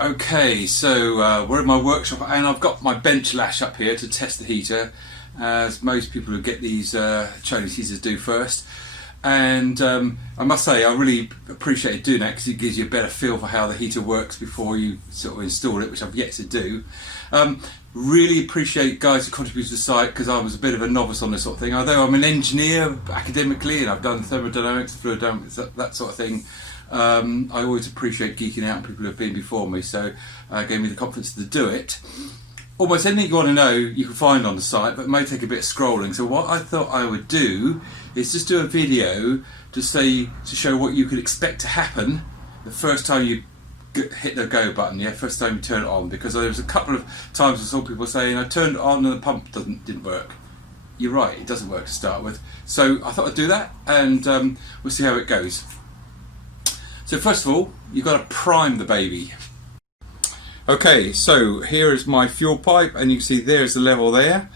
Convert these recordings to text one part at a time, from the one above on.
Okay, so we're in my workshop and I've got my bench lash up here to test the heater, as most people who get these Chinese heaters do first. And I must say I really appreciate doing that because it gives you a better feel for how the heater works before you sort of install it, which I've yet to do. Really appreciate guys who contribute to the site because I was a bit of a novice on this sort of thing. Although I'm an engineer academically and I've done thermodynamics, fluidodynamics, that sort of thing. I always appreciate geeking out on people who have been before me, so gave me the confidence to do it. Almost anything you want to know you can find on the site, but it may take a bit of scrolling. So what I thought I would do is just do a video to show what you could expect to happen the first time you hit the go button, first time you turn it on, because there was a couple of times I saw people saying I turned it on and the pump didn't work. You're right, it doesn't work to start with. So I thought I'd do that and we'll see how it goes. So first of all, you've got to prime the baby. Okay, so here is my fuel pipe and you can see there's the level there.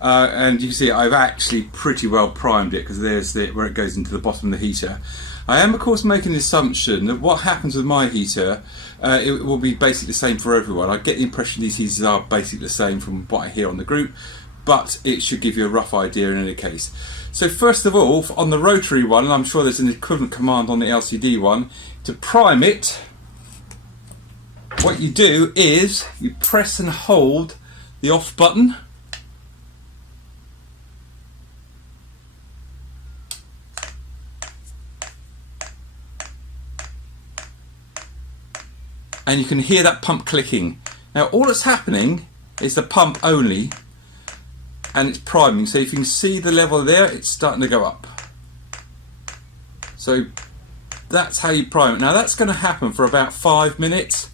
And you can see I've actually pretty well primed it because there's where it goes into the bottom of the heater. I am of course making the assumption that what happens with my heater, it will be basically the same for everyone. I get the impression these heaters are basically the same from what I hear on the group, but it should give you a rough idea in any case. So first of all, on the rotary one, and I'm sure there's an equivalent command on the LCD one, to prime it, what you do is you press and hold the off button. And you can hear that pump clicking. Now all that's happening is the pump only, and it's priming. So if you can see the level there, it's starting to go up. So that's how you prime it. Now that's going to happen for about 5 minutes,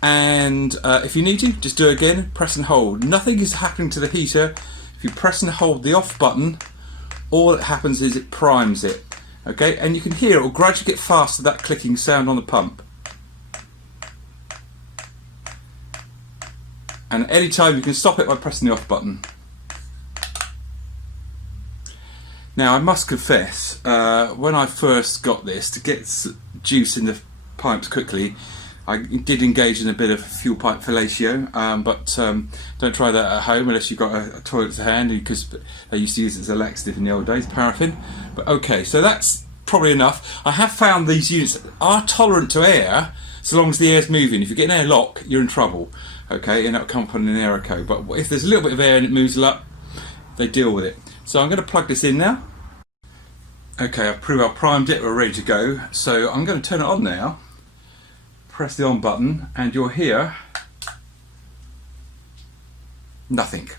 and if you need to, just do it again, press and hold. Nothing is happening to the heater. If you press and hold the off button, all that happens is it primes it. Okay, and you can hear it will gradually get faster, that clicking sound on the pump. And any time you can stop it by pressing the off button. Now I must confess, when I first got this, to get juice in the pipes quickly, I did engage in a bit of fuel pipe fellatio, but don't try that at home unless you've got a toilet to hand, because they used to use it as a laxative in the old days, paraffin. But okay, so that's probably enough. I have found these units are tolerant to air, so long as the air's moving. If you get an airlock, you're in trouble. Okay, and that'll come up on an aero code. But if there's a little bit of air and it moves a lot, they deal with it. So I'm going to plug this in now. Okay, I've pretty well primed it, we're ready to go. So I'm going to turn it on now. Press the on button and you'll hear nothing.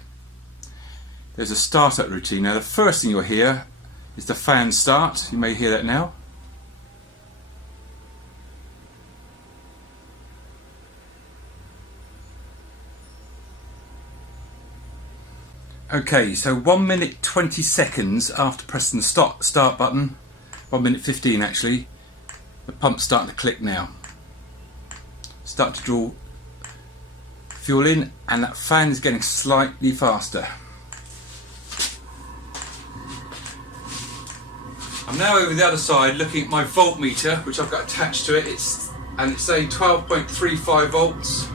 There's a startup routine. Now the first thing you'll hear is the fan start. You may hear that now. Okay, so 1 minute 20 seconds after pressing the start button, 1 minute 15 actually, the pump's starting to click now. Start to draw fuel in and that fan is getting slightly faster. I'm now over the other side looking at my voltmeter, which I've got attached to it, and it's saying 12.35 volts.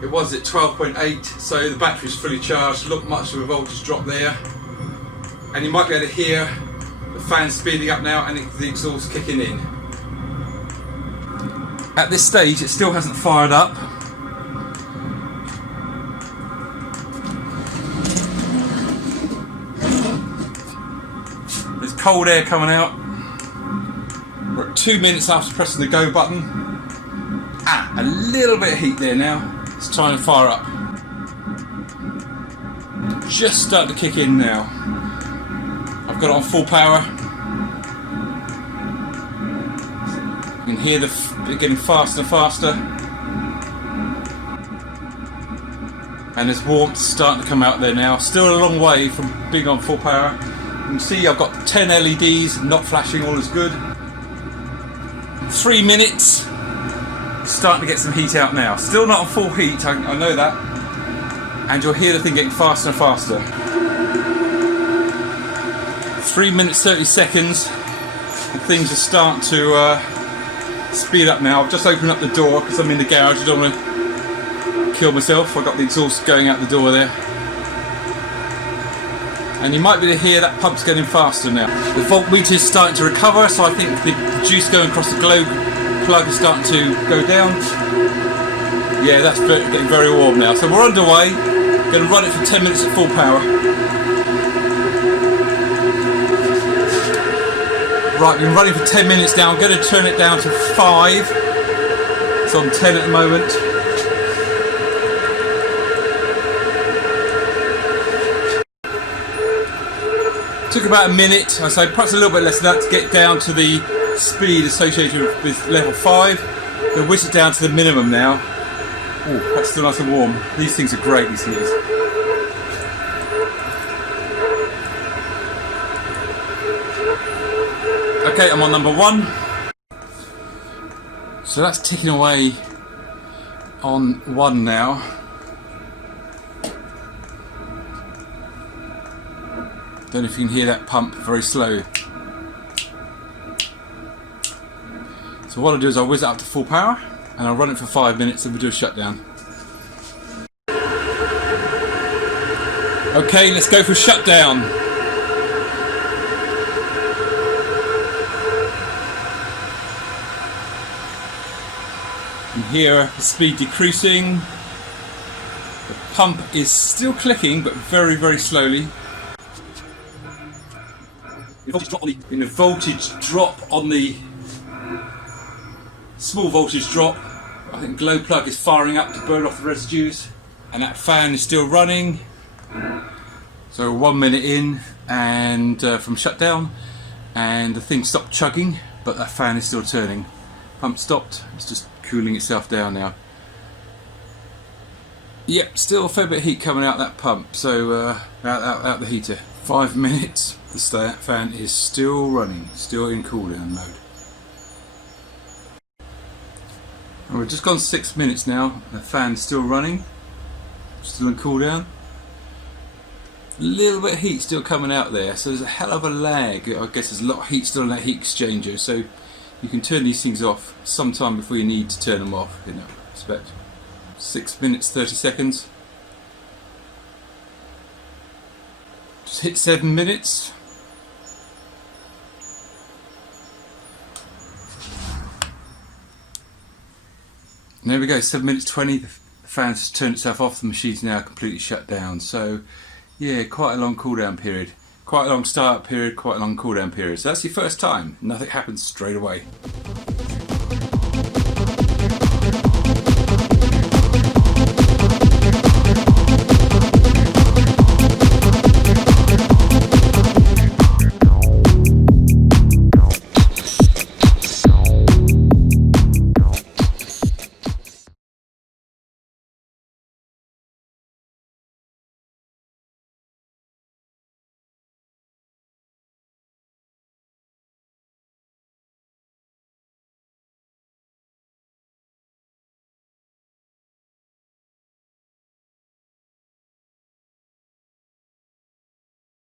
It was at 12.8, so the battery's fully charged. Look, much of a voltage drop there. And you might be able to hear the fan speeding up now and the exhaust kicking in. At this stage, it still hasn't fired up. There's cold air coming out. We're at 2 minutes after pressing the go button. A little bit of heat there now. It's trying to fire up. Just starting to kick in now. I've got it on full power. You can hear it getting faster and faster. And there's warmth starting to come out there now. Still a long way from being on full power. You can see I've got 10 LEDs, not flashing, all is good. 3 minutes. Starting to get some heat out now. Still not on full heat, I know that. and you'll hear the thing getting faster and faster. 3 minutes 30 seconds, and things are starting to speed up now. I've just opened up the door because I'm in the garage. I don't want to kill myself. I've got the exhaust going out the door there. And you might be able to hear that pump's getting faster now. The voltmeter is starting to recover, so I think the juice going across the glow plug is starting to go down. Yeah, that's getting very warm now. So we're underway. Going to run it for 10 minutes at full power. Right, been running for 10 minutes now. I'm going to turn it down to 5. It's on 10 at the moment. Took about a minute, I say perhaps a little bit less than that, to get down to the speed associated with level 5. We'll whisk it down to the minimum now. Oh, that's still nice and warm. These things are great, these heaters. Okay, I'm on number 1. So that's ticking away on 1 now. Don't know if you can hear that pump, very slow. So what I'll do is I'll whiz it up to full power and I'll run it for 5 minutes and we'll do a shutdown. Okay, let's go for a shutdown. You can hear the speed decreasing. The pump is still clicking but very, very slowly. In the voltage drop on the small voltage drop, I think the glow plug is firing up to burn off the residues, and that fan is still running. So 1 minute in and from shutdown, and the thing stopped chugging, but that fan is still turning. Pump stopped, it's just cooling itself down now. Yep, still a fair bit of heat coming out that pump, so out the heater. 5 minutes, the fan is still running, still in cool down mode. And we've just gone 6 minutes now, the fan's still running, still in cool down. A little bit of heat still coming out there, so there's a hell of a lag. I guess there's a lot of heat still on that heat exchanger, so you can turn these things off sometime before you need to turn them off in that respect. 6 minutes 30 seconds. Just hit 7 minutes. And there we go, 7 minutes 20. The fan's just turned itself off. The machine's now completely shut down. So yeah, quite a long cool down period. Quite a long start period, quite a long cool down period. So that's your first time. Nothing happens straight away.